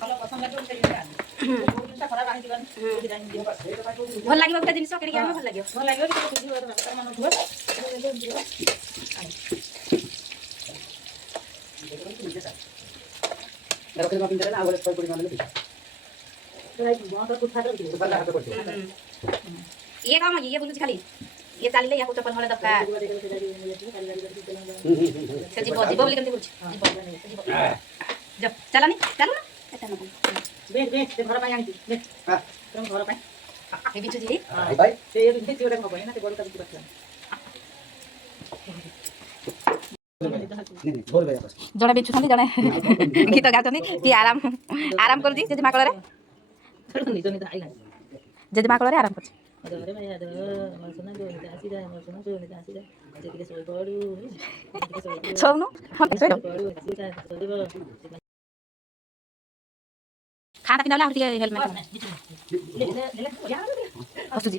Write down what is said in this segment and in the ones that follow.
ଭଲ ପସନ୍ଦ ଲାଗିବ ଗୋଟେ ଜିନିଷ ଆଣିବ କୋଉ ଜିନିଷ ଖରାପ ଆଣିଯିବାନି ଭଲ ଲାଗିବ ଗୋଟେ ଜିନିଷ କିଣିକି ଆଣିବ ଭଲ ଲାଗିବ ଭଲ ଲାଗିବ ଟିକେ ବୁଝିବ ଦରକାର ମାନୁଥିବ ये काम ये बोलू खाली ये चालिले या चप्पल हले दरकार से जीव जीव बोली केमती बोलछ जा चलानी चलो ना एटा न बेच बेच ते घर पाई आंटी बेच हां तुम घर पाई ए बिचु जी हां भाई ते ये बिचु जोडे हो ना ते बड़ का बिचु बच्चा जड़े बिचु खाली जड़े गीत गाचनी कि आराम आराम कर दी जे माकड़ रे निज निज आइला जे माकड़ रे आराम कर अरे भाई यार मर सुना जो निज आसी जाए मर सुना जो निज आसी जाए जे के सोई पड़ू सोनु हम सोई खाना पीना वाला हेलमेट जी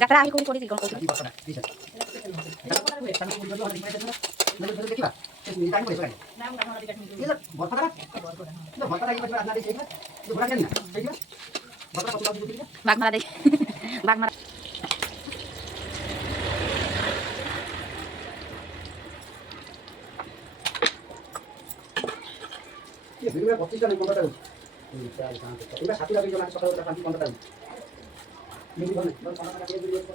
যাত্রা আমি কোন করেছি কোন করেছি বাগমারা দেখ বাগমারা ये वीडियो में 25 जन कंप्यूटर है इनका साथी लगे जो ना सकाल का कंप्यूटर है ये भी बने और खाना का वीडियो को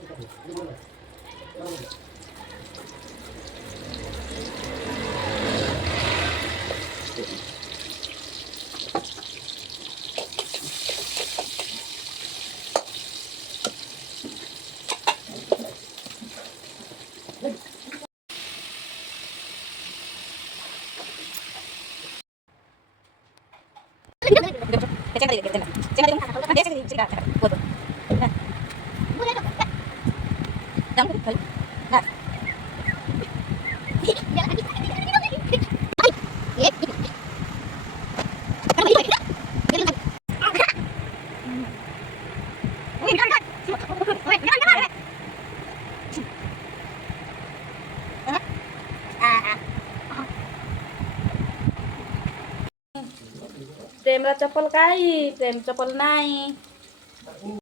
प्रेम चप्पल काई प्रेम चप्पल नहीं